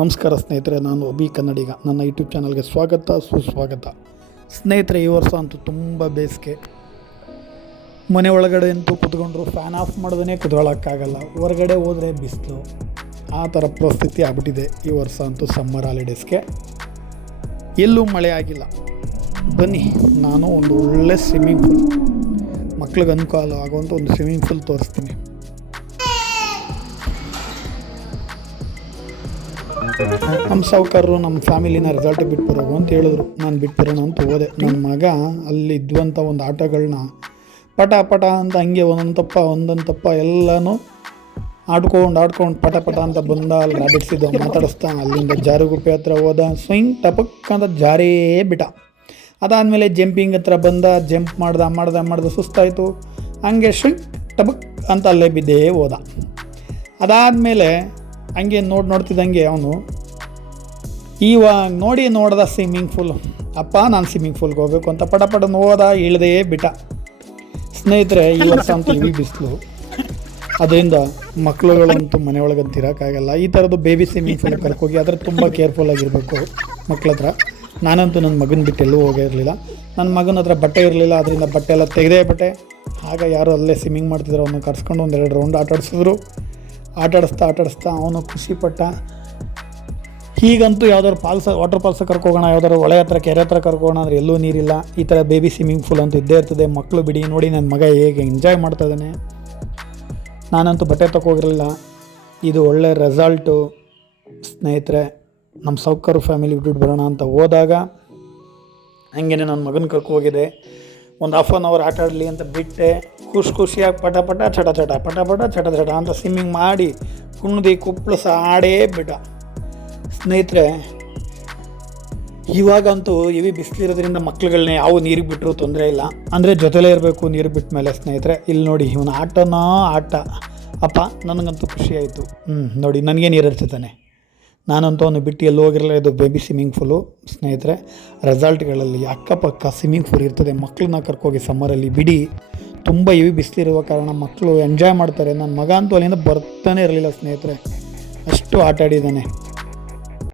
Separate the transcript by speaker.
Speaker 1: ನಮಸ್ಕಾರ ಸ್ನೇಹಿತರೆ, ನಾನು ಅಭಿ ಕನ್ನಡಿಗ. ನನ್ನ ಯೂಟ್ಯೂಬ್ ಚಾನಲ್ಗೆ ಸ್ವಾಗತ, ಸುಸ್ವಾಗತ. ಸ್ನೇಹಿತರೆ, ಈ ವರ್ಷ ಅಂತೂ ತುಂಬ ಬೇಸಿಗೆ. ಮನೆ ಒಳಗಡೆ ಅಂತೂ ಕುತ್ಕೊಂಡ್ರು ಫ್ಯಾನ್ ಆಫ್ ಮಾಡ್ದೇ ಕುತ್ಕೊಳ್ಳೋಕ್ಕಾಗಲ್ಲ ಹೊರಗಡೆ ಹೋದರೆ ಬಿಸಿಲು. ಆ ಥರ ಪರಿಸ್ಥಿತಿ ಆಗ್ಬಿಟ್ಟಿದೆ ಈ ವರ್ಷ ಅಂತೂ ಸಮ್ಮರ್ ಹಾಲಿಡೇಸ್ಗೆ ಎಲ್ಲೂ ಮಳೆ ಆಗಿಲ್ಲ. ಬನ್ನಿ, ನಾನು ಒಂದು ಒಳ್ಳೆ ಸ್ವಿಮ್ಮಿಂಗ್ ಪೂಲ್ ಮಕ್ಳಿಗೆ ಅನುಕೂಲ ಆಗುವಂಥ ಒಂದು ಸ್ವಿಮ್ಮಿಂಗ್ ಪೂಲ್ ತೋರಿಸ್ತೀನಿ. ನಮ್ಮ ಸಾವುಕಾರರು ನಮ್ಮ ಫ್ಯಾಮಿಲಿನ ರಿಸಲ್ಟ್ ಬಿಟ್ಟು ಬರೋಗು ಅಂತ ಹೇಳಿದ್ರು. ನಾನು ಬಿಟ್ಬರೋಣ ಅಂತ ಹೋದೆ. ನನ್ನ ಮಗ ಅಲ್ಲಿ ಇದ್ವಂಥ ಒಂದು ಆಟಗಳನ್ನ ಪಟ ಪಟ ಅಂತ ಹಂಗೆ ಒಂದೊಂದು ತಪ್ಪ ಒಂದೊಂದು ತಪ್ಪ ಎಲ್ಲನೂ ಆಡ್ಕೊಂಡು ಆಡ್ಕೊಂಡು ಪಟ ಪಟ ಅಂತ ಬಂದ ಅಲ್ಲಿ ರಾಬಿಡ್ಸಿದ್ದು ಮಾತಾಡಿಸ್ತಾ ಅಲ್ಲಿಂದ ಜಾರುಗುಪ್ಪೆ ಹತ್ರ ಹೋದ. ಸ್ವಿಂಗ್ ಟಪಕ್ ಅಂತ ಜಾರೇ ಬಿಟ ಅದಾದಮೇಲೆ ಜಂಪಿಂಗ್ ಹತ್ರ ಬಂದ ಜಂಪ್ ಮಾಡ್ದ ಮಾಡ್ದ ಮಾಡ್ದ ಸುಸ್ತಾಯಿತು. ಹಂಗೆ ಸ್ವಿಂಗ್ ಟಪಕ್ ಅಂತ ಅಲ್ಲೇ ಬಿದ್ದೇ ಹೋದ. ಅದಾದಮೇಲೆ ಹಂಗೆ ನೋಡಿ ನೋಡ್ತಿದ್ದಂಗೆ ಅವನು. ಇವಾಗ ನೋಡಿ ನೋಡ್ದ ಸ್ವಿಮ್ಮಿಂಗ್ ಫೂಲ್ ಅಪ್ಪ, ನಾನು ಸ್ವಿಮ್ಮಿಂಗ್ ಫೂಲ್ಗೆ ಹೋಗ್ಬೇಕು ಅಂತ ಪಟ ಪಟ ನೋದ ಇಳ್ದೇ ಬಿಟ್ಟ. ಸ್ನೇಹಿತರೆ, ಈ ವರ್ಷ ಅಂತೂ ಇವಿ ಬಿಸಿಲು. ಅದರಿಂದ ಮಕ್ಕಳುಗಳಂತೂ ಮನೆ ಒಳಗಂತೂ ಇರೋಕ್ಕಾಗಲ್ಲ ಈ ಥರದ್ದು ಬೇಬಿ ಸ್ವಿಮ್ಮಿಂಗ್ ಫೂಲ್ ಕರ್ಕೋಗಿ ಆದರೆ ತುಂಬ ಕೇರ್ಫುಲ್ ಆಗಿರಬೇಕು ಮಕ್ಳ ಹತ್ರ ನಾನಂತೂ ನನ್ನ ಮಗನ ಬಿಟ್ಟು ಎಲ್ಲೂ ಹೋಗಿರಲಿಲ್ಲ ನನ್ನ ಮಗನ ಹತ್ರ ಬಟ್ಟೆ ಇರಲಿಲ್ಲ, ಅದರಿಂದ ಬಟ್ಟೆ ಎಲ್ಲ ತೆಗೆದೇ ಬಟ್ಟೆ. ಆಗ ಯಾರು ಅಲ್ಲೇ ಸ್ವಿಮ್ಮಿಂಗ್ ಮಾಡ್ತಿದ್ರು, ಅವನು ಕರ್ಸ್ಕೊಂಡು ಒಂದೆರಡು ರೌಂಡ್ ಆಟ ಆಡಿಸಿದ್ರು ಆಟ ಆಡಿಸ್ತಾ ಆಟ ಆಡಿಸ್ತಾ ಅವನು ಖುಷಿಪಟ್ಟ. ಹೀಗಂತೂ ಯಾವ್ದಾದ್ರು ಫಾಲ್ಸ್ ವಾಟರ್ ಫಾಲ್ಸ್ ಕರ್ಕೋಗೋಣ, ಯಾವ್ದಾದ್ರು ಹೊಳೆ ಹತ್ರ, ಕೆರೆ ಹತ್ರ ಕರ್ಕೋಣ ಅಂದರೆ ಎಲ್ಲೂ ನೀರಿಲ್ಲ. ಈ ಥರ ಬೇಬಿ ಸ್ವಿಮ್ಮಿಂಗ್ ಪೂಲ್ ಅಂತೂ ಇದ್ದೇ ಇರ್ತದೆ. ಮಕ್ಕಳು ಬಿಡಿ, ನೋಡಿ ನನ್ನ ಮಗ ಹೇಗೆ ಎಂಜಾಯ್ ಮಾಡ್ತಾ ಇದ್ದಾನೆ. ನಾನಂತೂ ಬಟ್ಟೆ ತಗೋಗಿರಲಿಲ್ಲ ಇದು ಒಳ್ಳೆ ರೆಸಾಲ್ಟು ಸ್ನೇಹಿತರೆ ನಮ್ಮ ಸೌಕರ್ ಫ್ಯಾಮಿಲಿ ಬಿಟ್ಬಿಟ್ಟು ಬರೋಣ ಅಂತ ಹೋದಾಗ ಹಂಗೇನೆ ನನ್ನ ಮಗನ ಕರ್ಕೊ ಹೋಗಿದೆ ಒಂದು ಹಾಫ್ ಆನ್ ಅವರ್ ಆಟಾಡಲಿ ಅಂತ ಬಿಟ್ಟೆ. ಖುಷಿ ಖುಷಿಯಾಗಿ ಪಟ ಪಟ ಚಟ ಚಟ ಪಟ ಪಟ ಚಟ ಚಟ ಅಂತ ಸ್ವಿಮ್ಮಿಂಗ್ ಮಾಡಿ ಕುಣ್ದು ಕುಪ್ಪಳಿಸ ಆಡೇ ಬಿಟ್ಟ ಸ್ನೇಹಿತರೆ, ಇವಾಗಂತೂ ಇವಿ ಬಿಸಿಲಿರೋದ್ರಿಂದ ಮಕ್ಳುಗಳನ್ನ ಯಾವ ನೀರಿಗೆ ಬಿಟ್ಟರು ತೊಂದರೆ ಇಲ್ಲ. ಅಂದರೆ ಜೊತೆಲೇ ಇರಬೇಕು ನೀರು ಬಿಟ್ಟ ಮೇಲೆ ಸ್ನೇಹಿತರೆ. ಇಲ್ಲಿ ನೋಡಿ ಇವನು ಆಟನೋ ಆಟ. ಅಪ್ಪ, ನನಗಂತೂ ಖುಷಿಯಾಯಿತು ಹ್ಞೂ ನೋಡಿ, ನನಗೆ ನೀರು ಇರ್ತಿದ್ದಾನೆ ನಾನಂತೂ ಅವನು ಬಿಟ್ಟು ಎಲ್ಲಿ ಹೋಗಿರಲ್ಲ, ಇದು ಬೇಬಿ ಸ್ವಿಮ್ಮಿಂಗ್ ಫುಲ್ಲು ಸ್ನೇಹಿತರೆ ರೆಸಾರ್ಟ್ಗಳಲ್ಲಿ ಅಕ್ಕಪಕ್ಕ ಸ್ವಿಮ್ಮಿಂಗ್ ಫೂಲ್ ಇರ್ತದೆ. ಮಕ್ಕಳನ್ನ ಕರ್ಕೋಗಿ ಸಮ್ಮರಲ್ಲಿ ಬಿಡಿ. ತುಂಬ ಇವಿ ಬಿಸಿಲಿರುವ ಕಾರಣ ಮಕ್ಕಳು ಎಂಜಾಯ್ ಮಾಡ್ತಾರೆ. ನನ್ನ ಮಗ ಅಂತೂ ಅಲ್ಲಿಂದ ಬರ್ತಾನೆ ಇರಲಿಲ್ಲ ಸ್ನೇಹಿತರೆ. ಅಷ್ಟು ಆಟ ಆಡಿದ್ದಾನೆ